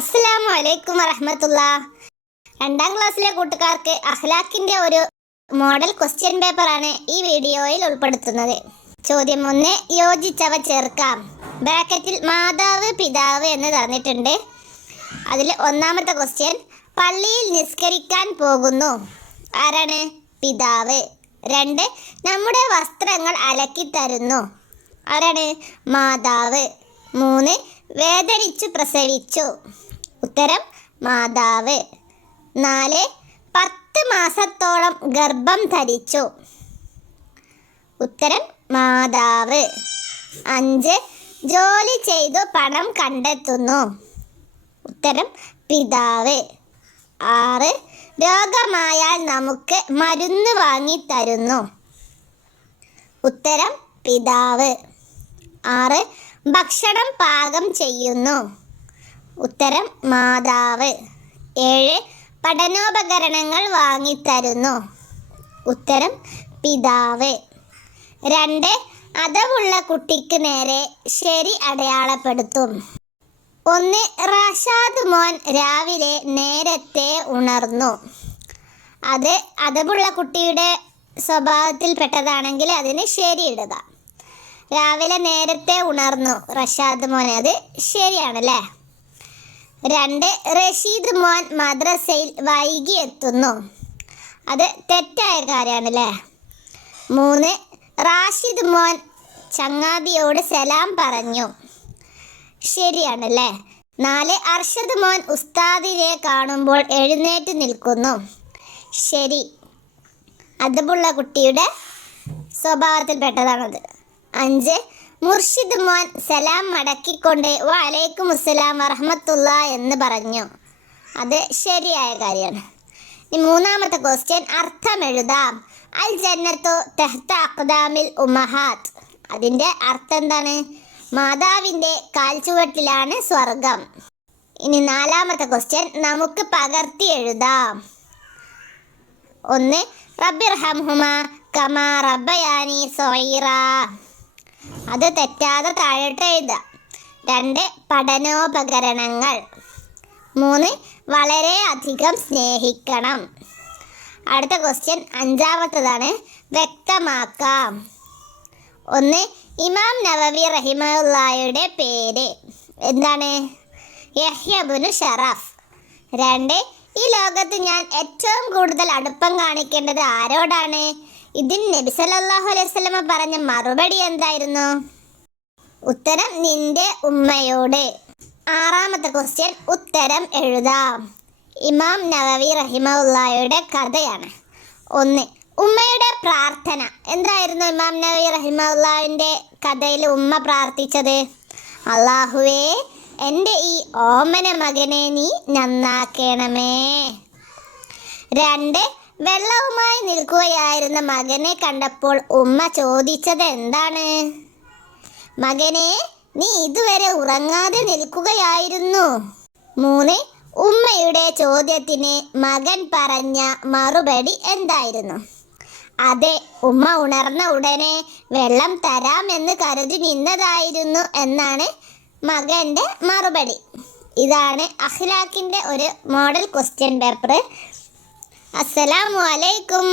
അസ്സലാമു അലൈക്കും വറഹമത്തുള്ള. രണ്ടാം ക്ലാസ്സിലെ കൂട്ടുകാർക്ക് അഹ്ലാഖിന്റെ ഒരു മോഡൽ ക്വസ്റ്റ്യൻ പേപ്പറാണ് ഈ വീഡിയോയിൽ ഉൾപ്പെടുത്തുന്നത്. ചോദ്യം ഒന്ന് യോജിച്ചവ ചേർക്കാം. ബ്രാക്കറ്റിൽ മാതാവ് പിതാവ് എന്ന് തന്നിട്ടുണ്ട്. അതിൽ ഒന്നാമത്തെ ക്വസ്റ്റ്യൻ പള്ളിയിൽ നിസ്കരിക്കാൻ പോകുന്നു. ആരാണ്? പിതാവ്. രണ്ട് നമ്മുടെ വസ്ത്രങ്ങൾ അലക്കി തരുന്നു. ആരാണ്? മാതാവ്. മൂന്ന് വേദനിച്ചു പ്രസവിച്ചു. ഉത്തരം മാതാവ്. നാല് പത്ത് മാസത്തോളം ഗർഭം ധരിച്ചു. ഉത്തരം മാതാവ്. അഞ്ച് ജോലി ചെയ്തു പണം കണ്ടെത്തുന്നു. ഉത്തരം പിതാവ്. ആറ് രോഗമായാൽ നമുക്ക് മരുന്ന് വാങ്ങി തരുന്നു. ഉത്തരം പിതാവ്. ആറ് ഭക്ഷണം പാകം ചെയ്യുന്നു. ഉത്തരം മാതാവ്. ഏഴ് പഠനോപകരണങ്ങൾ വാങ്ങിത്തരുന്നു. ഉത്തരം പിതാവ്. രണ്ട് അതവുള്ള കുട്ടിക്ക് നേരെ ശരി അടയാളപ്പെടുത്തും. ഒന്ന് റഷാദ് മോൻ രാവിലെ നേരത്തെ ഉണർന്നു. അത് അതവുള്ള കുട്ടിയുടെ സ്വഭാവത്തിൽപ്പെട്ടതാണെങ്കിൽ അതിന് ശരിയിടുക രാവിലെ നേരത്തെ ഉണർന്നു റഷാദ് മോനെ. അത് ശരിയാണല്ലേ? രണ്ട് റഷീദ് മോൻ മദ്രസയിൽ വൈകി എത്തുന്നു അത് തെറ്റായ കാര്യമാണല്ലേ മൂന്ന് റാഷിദ് മോൻ ചങ്ങാതിയോട് സലാം പറഞ്ഞു. ശരിയാണല്ലേ? നാല് അർഷദ് മോൻ ഉസ്താദിനെ കാണുമ്പോൾ എഴുന്നേറ്റ് നിൽക്കുന്നു. ശരി. അതുമുള്ള കുട്ടിയുടെ സ്വഭാവത്തിൽപ്പെട്ടതാണത്. അഞ്ച് മുർഷിദ് മോൻ സലാം മടക്കിക്കൊണ്ട് വലൈക്കും അസ്സലാം വറഹമത്തുള്ള എന്ന് പറഞ്ഞു. അത് ശരിയായ കാര്യമാണ്. ഇനി മൂന്നാമത്തെ ക്വസ്റ്റ്യൻ അർത്ഥം എഴുതാം. അൽ ജന്നത്തു തെഹ്ത അഖ്ദാമിൽ ഉമഹാത്ത് അതിന്റെ അർത്ഥം എന്താണ്? മാതാവിന്റെ കാൽച്ചുവട്ടിലാണ് സ്വർഗം. ഇനി നാലാമത്തെ ക്വസ്റ്റ്യൻ നമുക്ക് പകർത്തി എഴുതാം. ഒന്ന് റബ്ബിർഹംഹുമ കമാ റബ്ബയാനി സൊയ്റ അത് തെറ്റാതെ താഴോട്ട് എഴുതുക. രണ്ട് പഠനോപകരണങ്ങൾ. മൂന്ന് വളരെ അധികം സ്നേഹിക്കണം. അടുത്ത ക്വസ്റ്റ്യൻ അഞ്ചാമത്തതാണ് വ്യക്തമാക്കാം. ഒന്ന് ഇമാം നവവി റഹിമുള്ളയുടെ പേര്. എന്താണ്? യഹ്യബുനു ഷറഫ്. രണ്ട് ഈ ലോകത്ത് ഞാൻ ഏറ്റവും കൂടുതൽ അടുപ്പം കാണിക്കേണ്ടത് ആരോടാണ്? ഇതിന് നബി സല്ലല്ലാഹു അലൈഹി വസല്ലമ പറഞ്ഞ മറുപടി എന്തായിരുന്നു? ഉത്തരം നിന്റെ ഉമ്മയോട്. ആറാമത്തെ ക്വസ്റ്റ്യൻ ഉത്തരം എഴുതാം. ഇമാം നവവി റഹിമുള്ളയുടെ കഥയാണ്. ഒന്ന് ഉമ്മയുടെ പ്രാർത്ഥന. എന്തായിരുന്നു ഇമാം നവവി റഹിമുള്ളാവിന്റെ കഥയിൽ ഉമ്മ പ്രാർത്ഥിച്ചത്? അള്ളാഹുവേ എന്റെ ഈ ഓമന മകനെ നീ നന്നാക്കണമേ. രണ്ട് വെള്ളവുമായി നിൽക്കുകയായിരുന്ന മകനെ കണ്ടപ്പോൾ ഉമ്മ ചോദിച്ചത് എന്താണ്? മകനെ നീ ഇതുവരെ ഉറങ്ങാതെ നിൽക്കുകയായിരുന്നു. മൂന്ന് ഉമ്മയുടെ ചോദ്യത്തിന് മകൻ പറഞ്ഞ മറുപടി എന്തായിരുന്നു? അതെ ഉമ്മ ഉണർന്ന ഉടനെ വെള്ളം തരാമെന്ന് കരുതി നിന്നതായിരുന്നു എന്നാണ് മകന്റെ മറുപടി. ഇതാണ് അഖ്ലാഖിന്റെ ഒരു മോഡൽ ക്വസ്റ്റ്യൻ പേപ്പർ അസ്സലാമു അലൈക്കും